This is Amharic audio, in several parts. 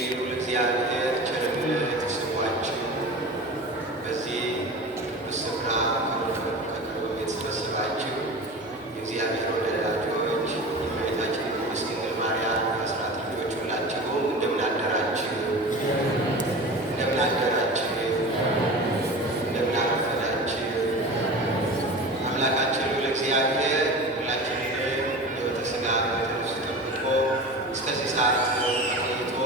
የልዑል እግዚአብሔር ቸርነት ይስባችሁ። በዚህ ቅዱስ ስፍራ ከቅርብ የተሰበሰባችሁ የእግዚአብሔር ወዳጆች የእመቤታችን ቅድስት ድንግል ማርያም የአስራት ልጆች ሁላችሁም እንደምን አደራችሁ? እንደምን አደራችሁ? እንደምን አረፈዳችሁ? አምላካችን ልዑል እግዚአብሔር ሁላችንንም ሕይወተ ሥጋ በነፍስ ጠብቆ እስከዚህ ሰዓት አቆይቶ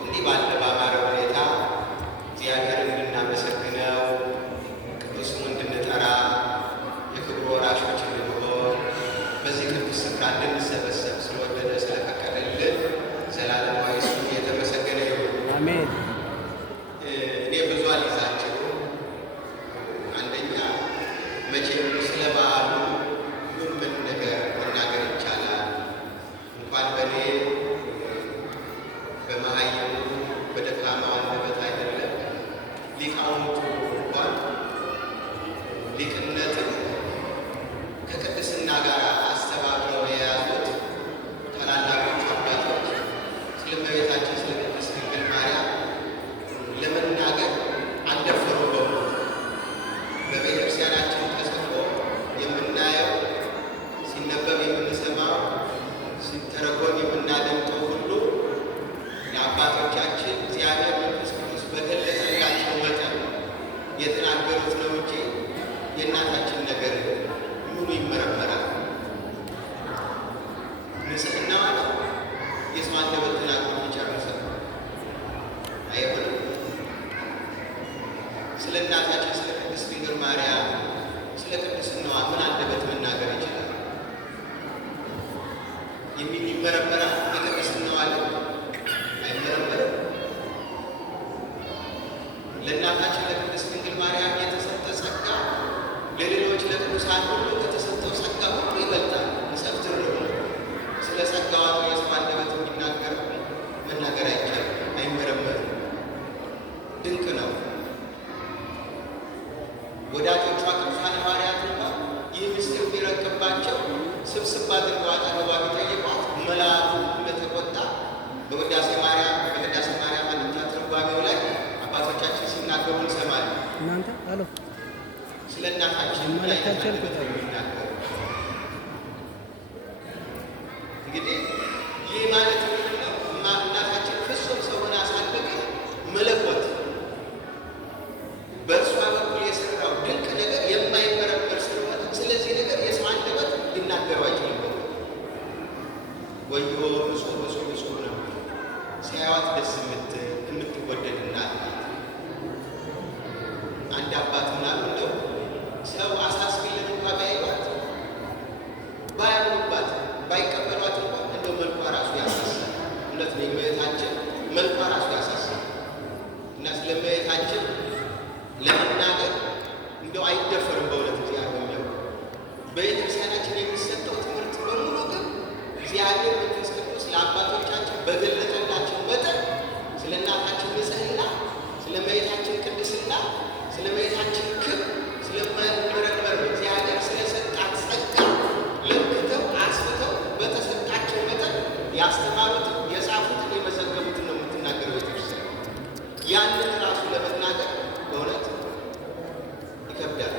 እንዲህ ባለ ባማረ ሁኔታ እግዚአብሔርን እንድናመሰግነው ቅዱስ ስሙን እንድንጠራ የክብሩ ወራሾች እንድንሆን በዚህ ቅዱስ ስፍራ እንድንሰበሰብ ስለወደደ ስለፈቀደልን ዘላለማዊ ስሙ የተመሰገነ ይሁን። አሜን። እኔ ብዙ አልይዛችሁ። አንደኛ መቼም ስለ በዓሉ ምን ነገር መናገር ይቻላል? እንኳን በእኔ በመሃይሙ በደካማው አንደበት አይደለም ሊቃውንቱ እንኳን ሊቅነትን ከቅድስና ጋር አስተባብረው የያዙት ታላላቆቹ አባቶች ስለ እመቤታችን ስለ ቅድስት ድንግል ማርያም ለመናገር አልደፈሩም። በቤተክርስቲያናችን ተጽፎ የምናየው ሲነበብ የምንሰማው ሲተረጎም የምናደምጠው ሁሉ የአባቶቻችን እግዚአብሔር መንፈስ ቅዱስ በገለጸላቸው መጠን የተናገሩት ነው እንጂ የእናታችን ነገር ምኑ ይመረመራል? ንጽሕናዋ ነው የሰው አንደበት ተናግሮ የሚጨርሰው አይሆንም። ስለ እናታችን ስለ ቅድስት ድንግል ማርያም ስለ ቅድስናዋ ምን አንደበት መናገር ይችላል? ይመረመራል? የቅድስናዋ ልብ አይመረመርም። ለእናታችን ለቅድስት ድንግል ማርያም የተሰጠ ጸጋ ለሌሎች ለቅዱሳን ሁሉ ከተሰጠው ጸጋ ሁሉ ይበልጣል። ሰፍትር ነው። ስለ ጸጋዋ ነው የሰው አንደበት የሚናገር መናገር አይቻልም፣ አይመረመርም። ድንቅ ነው። ወዳጆቿ ቅዱሳን ሐዋርያት እንኳን ይህ ምስጢር ቢረቅባቸው ስብስብ አድርገው አጠገቧ ቢጠይቋት መልአኩ እንደተቆጣ በቅዳሴ ማርያም አንድምታ ትርጓሜው ላይ አባቶቻችን ሲናገሩ እንሰማለን። እናንተ አሎ ስለ እናታችን ላይ የሚናገሩ እንግዲህ ይህ ማለት ምንድን ነው? እናታችን ፍጹም ሰው ሆና ሳለች መለኮት በእርሷ በኩል የሰራው ድንቅ ነገር የማይመረመር ስለሆነ ስለዚህ ነገር የሰው አንደበት ሊናገረው አይችልም። ወዮ ብፁዕ ነው ሲያዩት ደስ የምትወደድ እናት ናት። አንድ አባት ምናምን እንደው ሰው አሳስቢልን እንኳ ባይሏት ባያምኑባት ባይቀበሏት እንኳ እንደው መልኳ ራሱ ያሳሳል። እውነት ነው። እመቤታችን መልኳ ራሱ ያሳሳል እና ስለ እመቤታችን ለመናገር እንደው አይደፈርም። በእውነት እግዚአብሔር ነው በቤተክርስቲያናችን የሚሰጠው ትምህርት በሙሉ ግን እግዚአብሔር መንፈስ ቅዱስ ለአባቶቻችን በገለጠላቸው መጠን ስለ እናታችን ንጽሕና፣ ስለ እመቤታችን ቅድስና፣ ስለ እመቤታችን ክብር ስለመመረመር እግዚአብሔር ስለሰጣት ጸጋ ለክተው አስፍተው በተሰጣቸው መጠን ያስተማሩትን፣ የጻፉትን፣ የመዘገቡትን ነው የምትናገረው ቤተክርስቲያን። ያንን ራሱ ለመናገር በእውነት ይከብዳል።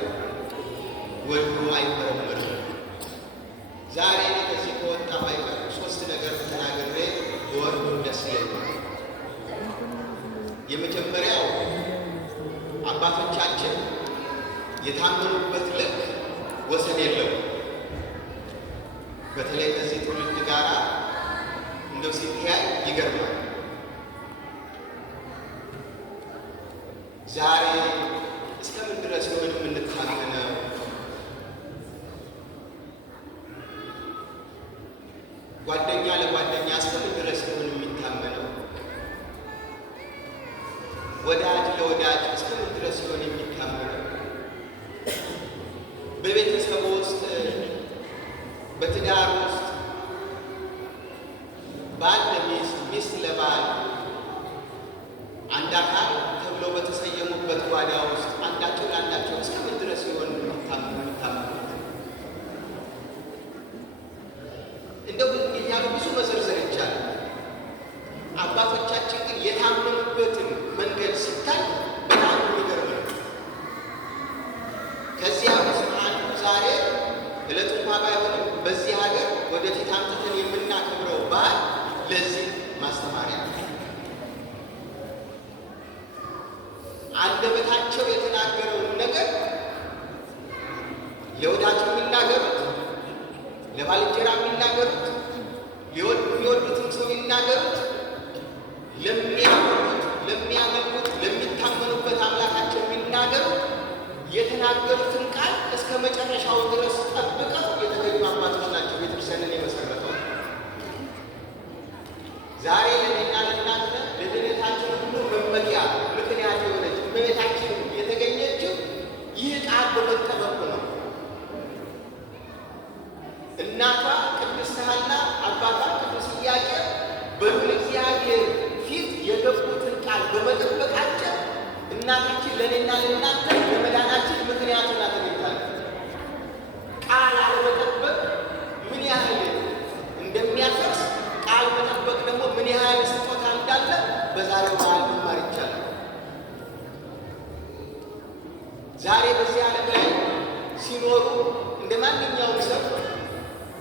ወልዱ አይመረመርም። ዛሬ እኔ ከዚህ ከወጣሁ አይቀር ሶስት ነገር ተናግሬ በወርዱ ደስ ይለኛል። የመጀመሪያው አባቶቻችን የታመኑበት ልክ ወሰን የለውም። በተለይ ከዚህ ትውልድ ጋር እንደው ሲተያይ ይገርማል። ዛሬ እስከምን ድረስ ይሆን የምንታመነው? ጓደኛ ለጓደኛ እስከምን ድረስ ይሆን የሚታመነው? ወዳጅ ለወዳጅ እስከምን ድረስ ይሆን የሚታመነው? በቤተሰብ ውስጥ በትዳር ውስጥ ባል ለሚስት ሚስት ለባል አንድ አካል ተብለው በተሰየሙበት ጓዳ ውስጥ አንዳቸው ለአንዳቸው እስከምን ድረስ ይሆን የሚታመኑት? እንደው እያሉ ብዙ መዘርዘር ይቻላል። አባቶቻችን ግን የታመኑበትን መንገድ ሲታይ በጣም የሚገርም ነው። ከዚያ ውስጥ አንዱ ዛሬ ዕለቱ እንኳ ባይሆንም በዚህ ሀገር ወደፊት አምጥተን የምናከብረው በዓል ለዚህ ማስተማሪያ አንደበታቸው የተናገረውን ነገር ለወዳጅ የሚናገሩት፣ ለባልንጀራ የሚናገሩት፣ የሚወዱትን ሰው የሚናገሩት፣ ለሚያምኑት፣ ለሚያመልኩት፣ ለሚታመኑበት አምላካቸው የሚናገሩት የተናገሩትን ቃል እስከ መጨረሻው ድረስ ጠብቀው የተገኙ አባቶች ናቸው ቤተክርስቲያንን የመሰረተው። ዛሬ ለእኔና ለእናንተ ለድነታችን ሁሉ መመኪያ ምክንያት የሆነች እመቤታችን የተገኘችው ይህ ቃል በመጠበቁ ነው። እናቷ ቅድስት ሐና አባቷ ቅዱስ ኢያቄም በልዑል እግዚአብሔር ፊት የገቡትን ቃል በመጠበቃቸው እናታችን ለእኔና ለእናንተ ለመዳናችን ምክንያት ሆና ተገኝታለች። ቃል አለመጠበቅ ምን ያህል እንደሚያፈርስ፣ ቃል መጠበቅ ደግሞ ምን ያህል ስጦታ እንዳለ በዛሬው በዓል መማር ይቻላል። ዛሬ በዚህ ዓለም ላይ ሲኖሩ እንደ ማንኛውም ሰው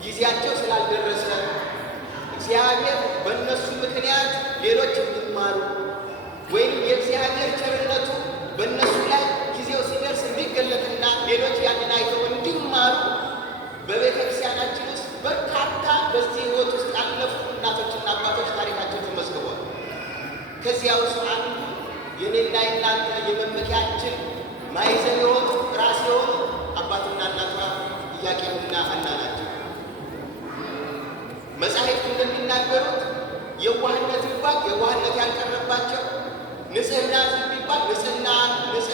ጊዜያቸው ስላልደረሰ እግዚአብሔር በእነሱ ምክንያት ሌሎች እንዲማሩ ወይም የእግዚአብሔር ቸርነቱ በእነሱ ላይ ጊዜው ሲደርስ እንዲገለጥና ሌሎች ያንን አይተው እንዲማሩ በቤተ ክርስቲያናችን ውስጥ በርካታ በዚህ ሕይወት ውስጥ ያለፉ እናቶችና አባቶች ታሪካቸው ተመዝግቧል። ከዚያ ውስጥ አንዱ የኔና የእናንተ የመመኪያችን ማዕዘን የሆኑ ራስ የሆኑ አባትና እናቷ ኢያቄምና ሐና ናቸው። መጻሕፍት እንደሚናገሩት የዋህነት ቢባል የዋህነት ያልቀረባቸው፣ ንጽሕና ቢባል ንጽሕናነት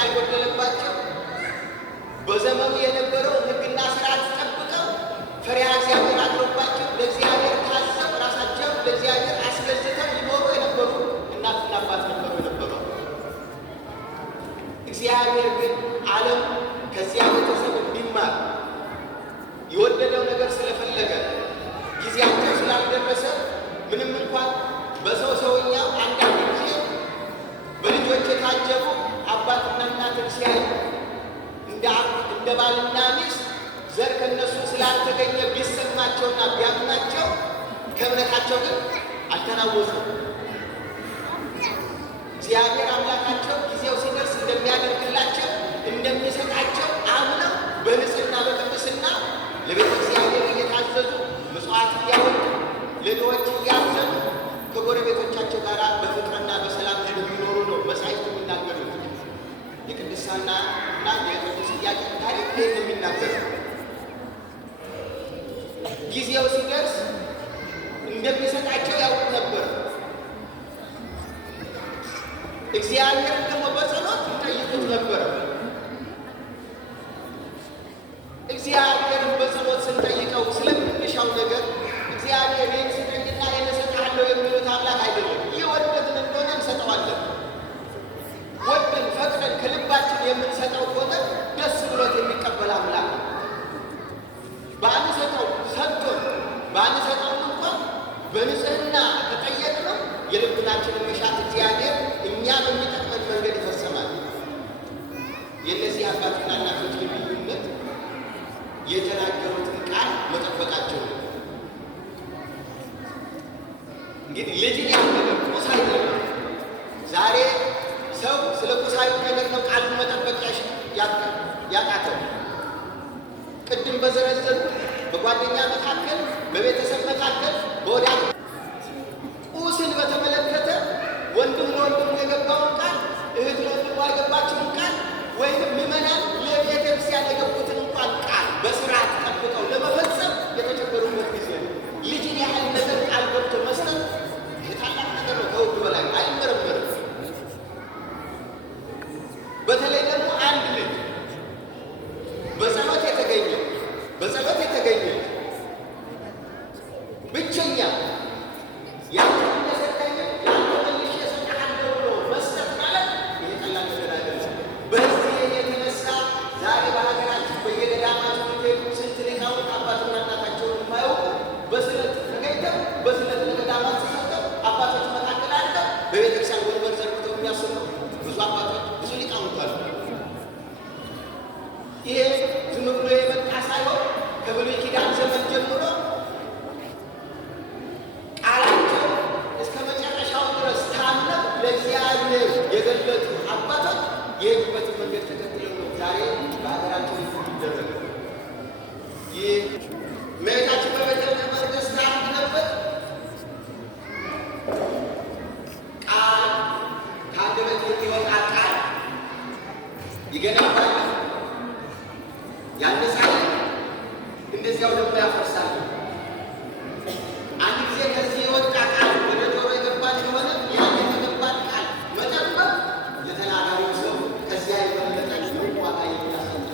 ያልጎደለባቸው፣ በዘመኑ የነበረው ሕግና ሥርዓት ጠብቀው ፈሪሃ እግዚአብሔር አድሮባቸው ለእግዚአብሔር ታዘው ራሳቸው ለእግዚአብሔር አስገዝተው ይኖሩ የነበሩ እናትና አባት ነበሩ የነበሩ። እግዚአብሔር ግን ዓለም ከዚያ ቤተሰብ እንዲማር የወደደው ነገር ስለፈለገ ጊዜያቸው ስላልደረሰ ምንም እንኳን በሰውኛ አንዳንድ ጊዜ በልጆች የታጀቡ አባትና እናትን ሲያዩ እንደ ባልና ሚስት ዘር ከነሱ ስላልተገኘ ቢሰማቸውና ቢያምናቸው ከእምነታቸው ግን አልተናወዙም። እግዚአብሔር አምላካቸው ጊዜው ሲደርስ እንደሚያደርግላቸው እንደሚሰጣቸው አምነው በንጽሕና በቅድስና ለቤተ እግዚአብሔር እየታዘዙ ምጽዋት እያወጡ ለድሆች እያዘኑ ከጎረቤቶቻቸው ጋር በፍቅርና በሰላም እንደሚኖሩ ነው መጻሕፍት የሚናገሩት። የቅድስት ሐና እና የቅዱስ ኢያቄም ታሪክ ይህን የሚናገረው ጊዜው ሲደርስ እንደሚሰጣቸው ያውቁ ነበር። እግዚአብሔርን ደግሞ በጸሎት ይጠይቁት ነበር። እግዚአብሔርን በጸሎት ስንጠይቀው ስለምንሻው ነገር እግዚአብሔር ይህን ስጠኝና ይህን እሰጥሃለሁ የሚሉት አምላክ አይደለም። የወደድን እንደሆነ እንሰጠዋለን። ወደን ፈቅደን ከልባችን የምንሰጠው ከሆነ ደስ ብሎት የሚቀበል አምላክ ነው። ባንሰጠው ሰጥቶን ባንሰጠውም እንኳን በንጽሕና ከጠየቅነው የልቡናችንን መሻት እግዚአብሔር እኛ በሚጠቅመን መንገድ ይፈጽማል። የእነዚህ አባትና እናቶች ልዩነት የተናገሩትን ቃል መጠበቃቸው ነው። እንግዲህ ልጅን ያለ ቁሳዊ ነው። ዛሬ ሰው ስለ ቁሳዊ ነገር ነው ቃሉን መጠበቅ ያቃተው። ቅድም በዘረዘሩ በጓደኛ መካከል፣ በቤተሰብ መካከል፣ በወዳጅ ቁስን በተመለከተ ወንድም ለወንድም የገባውን ቃል እህት ለወንድሟ የገባችውን ቃል ወይም ምዕመናን ለቤተ ክርስቲያን የገቡትን እንኳን ቃል በስርዓት ጠብቀው ለመፈጸም የተቸገሩበት ጊዜ ነው። ልጅን ያህል ነገር ቃል ገብቶ መስጠት የታላቅ ነገር ነው። ከሁሉ በላይ አይመረመርም። በተለይ ደግሞ አንድ ልጅ በጸሎት የተገኘ ብቸኛ በስለት ተገኝተው በስለት ለገዳማት ለቤተክርስቲያን ወንበር ዘርግተው የሚያስቡ ብዙ አባቶች፣ ብዙ ሊቃውንት አሉ። ይሄ ዝም ብሎ የመጣ ሳይሆን ከብሉይ ኪዳን ዘመን ጀምሮ ቃላቸው እስከ መጨረሻው ድረስ ታምነው ለእግዚአብሔር የገለጡ አባቶች የሄዱበትን መንገድ ተከትለው ነው ዛሬ በሀገራቸው ይደረግ። ይህ እመቤታችን በቤተ መቅደስ ታምድ ነበር። ቃል ከአንደበት የሚወጣ ቃል ይገነባል፣ ያነሳል፣ እንደዚያው ደግሞ ያፈርሳል። አንድ ጊዜ ከዚህ የወጣ ቃል ወደ ጆሮ የገባ እንደሆነ ያን የተገባን ቃል መጠበቅ ለተናጋሪው ሰው ከዚያ የበለጠ ዋጋ የሚያሰጥ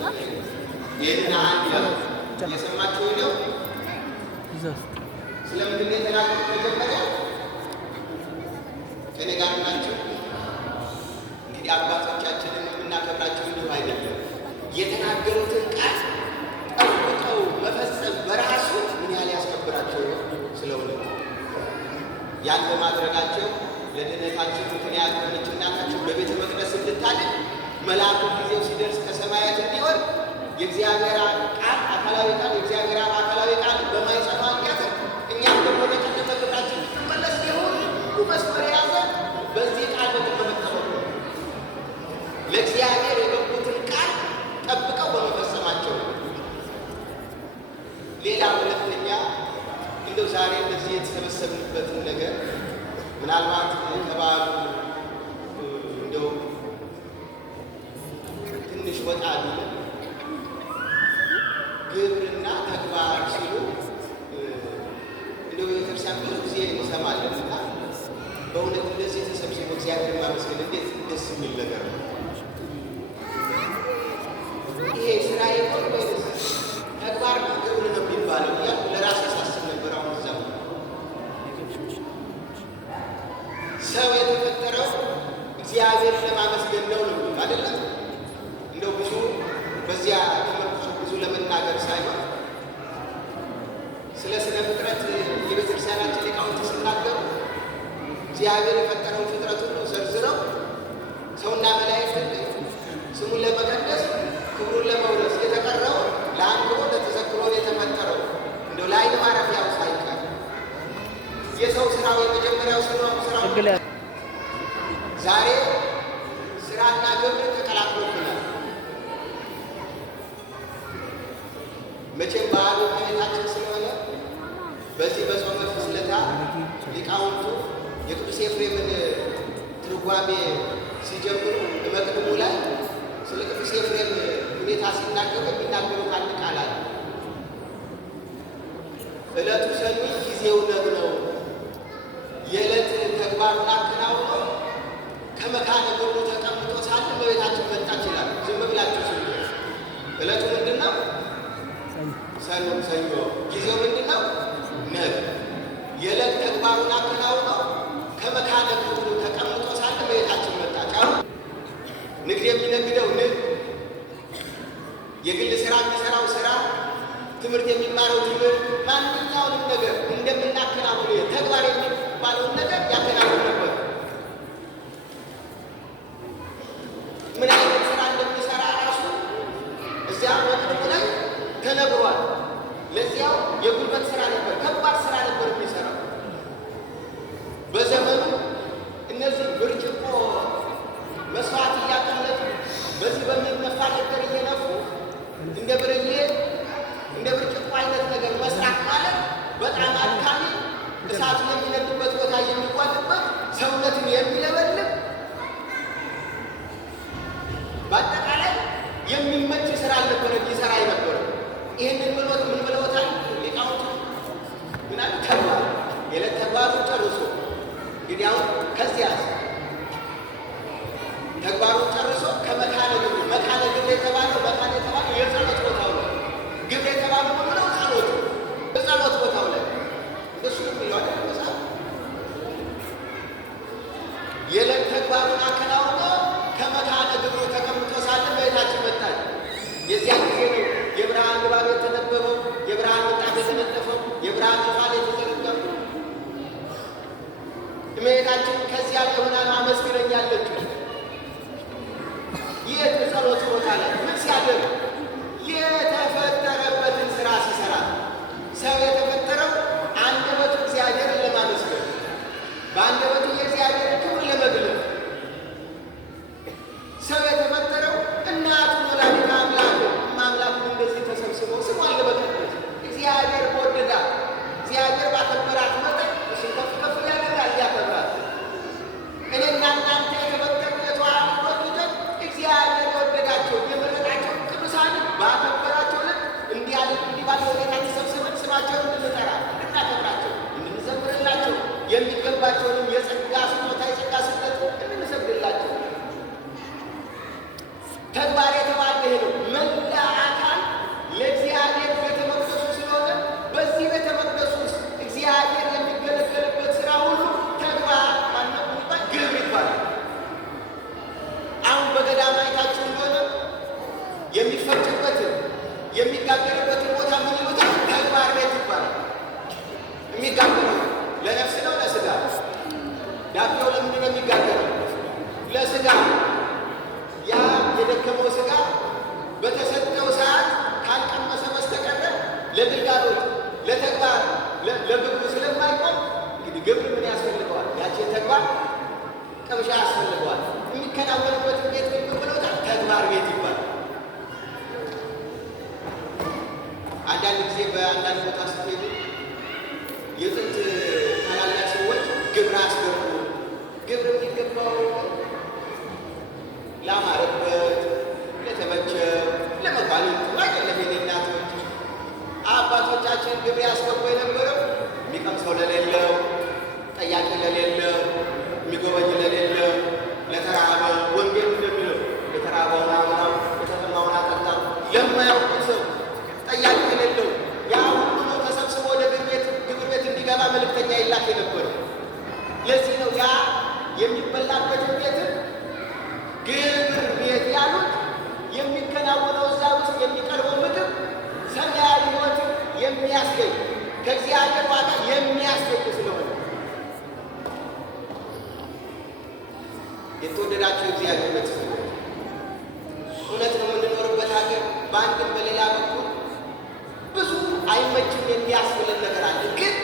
ይህን አንድ የሰማችሁ ነው። ስለምንድን ነው የተናገሩት? መጀመሪያ ከእኔ ጋር ናቸው። እንግዲህ አባቶቻችንን የምናከብራቸው እንዲሁ አይደለም። የተናገሩትን ቃል ጠብቀው መፈጸም በራሱ ምን ያህል ያስከብራቸው ስለሆነ ያን በማድረጋቸው ለድነታችን ምክንያት ሆነች እናታችን በቤተ መቅደስ እንድታድግ መልአኩ ጊዜው ሲደርስ ከሰማያት እንዲወርድ የእግዚአብሔር ቃል አካላዊ ቃል የእግዚአብሔር አካላዊ ቃል በማይሰማ እያተ እኛም ደግሞ ለቀደመ ግብራችን እንመለስ የሁሉ መስመር የያዘ በዚህ ቃል በመጠበቅ ለእግዚአብሔር የገቡትን ቃል ጠብቀው በመፈጸማቸው። ሌላ ሁለተኛ እንደው ዛሬ እንደዚህ የተሰበሰብንበትን ነገር ምናልባት ከባሉ እንደው ትንሽ ወጣ ቢል ግብርና ተግባር ሲሉ እንደው ቤተክርስቲያን ብዙ ጊዜ እንሰማለን እና በእውነት እንደዚህ ተሰብስቦ እግዚአብሔር ማመስገን እንዴት ደስ የሚል ነገር ነው። ይሄ ስራ ይሆን ወይስ ተግባር ነው? ግብር ነው የሚባለው እያልኩ ለራሴ ሳስብ ነበር። አሁን እዛ ሰው የተፈጠረው እግዚአብሔር ለማመስገን ነው ነው አይደለም? እንደው ብዙ በዚያ ተመርኩዞ ብዙ ለመናገር ሳይሆን ስለ ስነ ፍጥረት የቤተክርስቲያናችን ሊቃውንት ሲናገሩ እግዚአብሔር የፈጠረውን ፍጥረት ሁሉ ዘርዝረው ሰውና መላእክትን ስሙን ለመቀደስ ክብሩን ለመውረስ የተቀረው ለአንክሮ ለተዘክሮ የተፈጠረው እንደው ለዓይን ማረፊያው ሳይቀር የሰው ስራው የመጀመሪያው ስራው ዛሬ ስራና ግብር ተቀላቅሎብናል። መቼም በዓሉ ቤታችን ስለሆነ በዚህ በጾመ ፍልሰታ ሊቃውንቱ የቅዱስ ኤፍሬምን ትርጓሜ ሲጀምሩ በመቅድሙ ላይ ስለ ቅዱስ ኤፍሬም ሁኔታ ሲናገሩ የሚናገሩት አንድ ቃል አለ። ዕለቱ ሰኞ ጊዜው ነግ ነው። የዕለት ተግባሩን አከናውኖ ከመካነ ግብሩ ተቀምጦ ሳለ እመቤታችን መጣች ይላል። ዝም ብላችሁ ስሙ። ዕለቱ ምንድን ነው? ሰኞ። ጊዜው ምንድን ነው? ነግ። የዕለት ተግባሩን አከናውኖ ከመካነ ግብሩ ተቀምጦ ሳለ እመቤታችን መጣች። አሁን ንግድ የሚነግደው ንግድ፣ የግል ስራ የሚሰራው ስራ፣ ትምህርት የሚማረው ትምህርት፣ ማንኛውንም ነገር እንደምናከናውኑ ተግባር የሚባለውን ነገር ያከናውን ነበር። ምን አይነት ስራ እንደሚሰራ ራሱ እዚያ ወቅቱ ላይ ተነግሯል። ለዚያው የጉልበት ስራ ነበር፣ ከባድ ስራ ነበር የሚሰራው። በዘመኑ እነዚህ ብርጭቆ መስዋዕት እያቀለጡ በዚህ በሚነፋ ነገር እየነፉ እንደ ብርሌ እንደ ብርጭቆ አይነት ነገር መስራት ማለት በጣም አድካሚ፣ እሳቱ የሚነድበት ቦታ የሚጓዝበት፣ ሰውነትን የሚለበልብ በአጠቃላይ የሚመች ስራ አልነበረ ሊሰራ አይነበረም። ይህንን ብሎት ምን ብለውታል ሊቃውንቱ? ምናል ተግባር የዕለት ተግባሩ ጨርሶ እንግዲህ አሁን ከዚያ ተግባሩን ጨርሶ ከመካነ ግብር መካነ ግብር የተባለው የጸሎት ቦታው ላይ ግብር የተባለው ምንድነው? ጸሎት በጸሎት ቦታው ላይ እሱ የሚለው አይደል መጽሐፍ። የዕለት ተግባሩን አከናውኖ ከመካነ ግብሩ ተቀምጦ ሳለ እመቤታችን መጣች። የዚያን ጊዜ ነው የብርሃን ድባብ የተነበበው፣ የብርሃን ምንጣፍ የተነጠፈው፣ የብርሃን ዙፋን የተዘረጋው። እመቤታችን ከዚያ ላይ ሆና አመስግነኝ ያለችው። የት ጸሎት ቦታ ላይ ምን ሲያደርግ? የተፈጠረበትን ስራ ሲሰራ። ሰው የተፈጠረው አንደበቱ እግዚአብሔርን ለማመስገን፣ በአንደበቱ የእግዚአብሔርን ክብር ለመግለጽ። ሰው የተፈጠረው እናቱን ወላዲተ አምላኩን እንደዚህ ተሰብስበው ስሟን ለመቀደስ እግዚአብሔር በወደዳት እግዚአብሔር ባከበራት መጠን እሱን ከፍ ከፍ ያደርጋል፣ ያከብራል። እኔና እናንተ የተፈጠሩ የተዋሕዶ ልጆች እግዚአብሔር የወደዳቸው የመረጣቸው ቅዱሳንን ባከበራቸው ልክ እንዲህ ባለ ሁኔታ ተሰብስበን ስማቸውን እንድንጠራ፣ እንድናከብራቸው፣ እንድንዘምርላቸው የሚገባቸውንም የጸጋ ስጦታ የጸጋ ስጠት እንድንሰግድላቸው። ተግባር የተባለ ይሄ ነው። መላ አካል ለእግዚአብሔር ቤተ መቅደሱ ስለሆነ በዚህ ቤተ መቅደሱ ውስጥ እግዚአብሔር የሚገለገልበት ስራ ሁሉ ተግባር ማነው የሚባል ግብር ይባላል። አሁን በገዳም አይታችሁ እንደሆነ የሚፈጭበትን የሚጋገርበትን ቦታ ምን ይሉታል? ተግባር ቤት ይባላል። የሚጋገረው ለነፍስ ነው ለስጋ? ዳቦው ለምንድን ነው የሚጋገረው? ለስጋ። ያ የደከመው ስጋ በተሰጠው ሰዓት ካልቀመሰ በስተቀር ለግልጋሎት ለተግባር ለግብሩ ስለማይቆም እንግዲህ ግብር ምን ያስፈልገዋል? ያችን ተግባር ቅምሻ ያስፈልገዋል። የሚከናወንበት ቤት ግን ብለውታል ተግባር ቤት ይባላል። አንዳንድ ጊዜ በአንዳንድ ቦታ ስትሄዱ የጥንት ታላላቅ ሰዎች ግብር አስገቡ። ግብር የሚገባው ላማረበት፣ ለተመቸው፣ ለመኳንንቱ አይደለም። የኔ እናቶች አባቶቻችን ግብር ያስገቡ የነበረው የሚቀምሰው ለሌለው፣ ጠያቂ ለሌለው፣ የሚጎበኝ ለሌለው፣ ለተራበው ወንጌል እንደሚለው የተራበውን አብላው፣ የተጠማውን አጠጣው፣ ለማያውቁት ሰው ጠያቂ የሌለው ያ ሁሉ ነው ተሰብስቦ ወደ ግብር ቤት እንዲገባ መልእክተኛ ይላክ የነበረው። ለዚህ ነው ያ የሚበላበትን ቤት ግብር ቤት ያሉት። የሚከናወነው እዛ ውስጥ የሚቀርበው ምግብ ሰማያዊ ሕይወትን የሚያስገኝ ከእግዚአብሔር ዋጋ የሚያስገኝ ስለሆነ የተወደዳቸው እግዚአብሔር ቤተሰቦች እውነት ነው። የምንኖርበት ሀገር በአንድም በሌላ በኩል ብዙ አይመችም የሚያስብለን ነገር አለ። ግን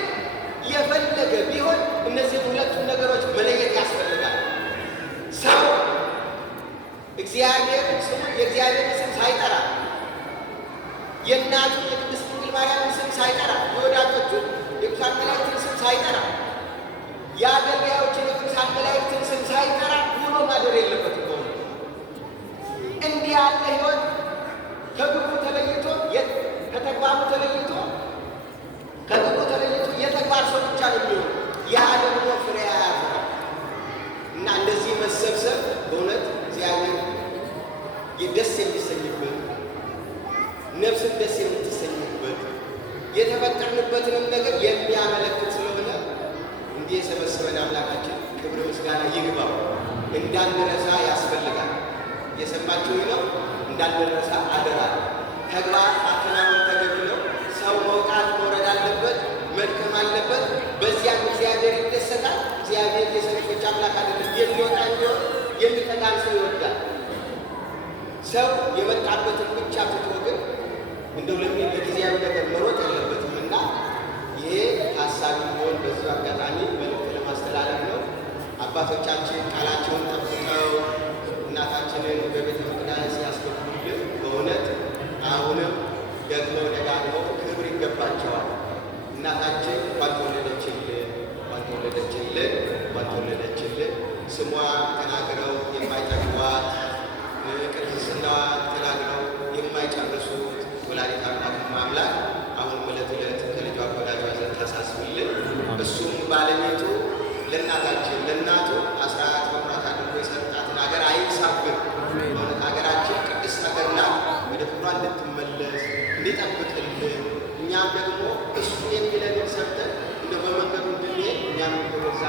የፈለገ ቢሆን እነዚህን ሁለቱን ነገሮች መለየት ያስፈልጋል። ሰው እግዚአብሔር ስሙ የእግዚአብሔር ስም ሳይጠራ የእናቱ የቅድስት ድንግል ማርያምን ስም ሳይጠራ የወዳጆቹን የቅዱሳን መላእክትን ስም ሳይጠራ የአገልጋዮችን የቅዱሳን መላእክትን ስም ሳይጠራ ውሎ ማደር የለበትም። በሆነ እንዲህ ያለ ሕይወት ከግብሩ ተለይቶ ከተግባሩ ተለይቶ ከግብሩ ተለይቶ የተግባር ሰው ብቻ ነው የሚሆን። ያ ደግሞ ፍሬ አያፈራም። እና እንደዚህ መሰብሰብ በእውነት እግዚአብሔር ደስ የሚሰኝበት ነፍስን ደስ የምትሰኝበት የተፈጠርንበትንም ነገር የሚያመለክት ስለሆነ እንዲህ የሰበሰበን አምላካችን ክብር ምስጋና ይግባው። እንዳንረሳ ያስፈልጋል። የሰማችሁ ነው። እንዳንረሳ አደራ። ተግባር አከናወን ተገቢ ነው። ሰው መውጣት መውረድ አለበት፣ መድከም አለበት። በዚያም እግዚአብሔር ይደሰታል። እግዚአብሔር የሰዎች አምላክ አይደለም። የሚወጣ እንዲሆን የሚጠጋን ሰው ይወዳል። ሰው የመጣበትን ብቻ ትቶ ግን እንደው ለጊዜያዊ ነገር መሮጥ የለበትም እና ይሄ ሀሳቢ ቢሆን በዚሁ አጋጣሚ መልዕክት ለማስተላለፍ ነው። አባቶቻችን ቃላቸውን ጠብቀው እናታችንን በቤተ መቅደስ ያስገቡልን በእውነት አሁንም ደግሞ ደጋግመው ክብር ይገባቸዋል። እናታችን ባልተወለደችልን ስሟ ተናግረው የማይጠግቧት ቅድስናዋ ተናግረው የማይጨርሱት ወላዲተ አምላክ አሁን ዕለት ዕለት ከልጇ ከወዳጇ ዘንድ ታሳስብልን። እሱም ባለቤቱ ለእናታችን ለእናቱ አስራት በኩራት አድርጎ የሰጣትን ሀገር አይንሳብን። በእውነት ሀገራችን ቅድስት ሀገር ናት። ወደ ክብሯ እንድትመለስ እንዲጠብቅልን እኛም ደግሞ እሱ የሚለንን ሰምተን እንደ በመንገዱ እንድንሄድ እኛም በዛ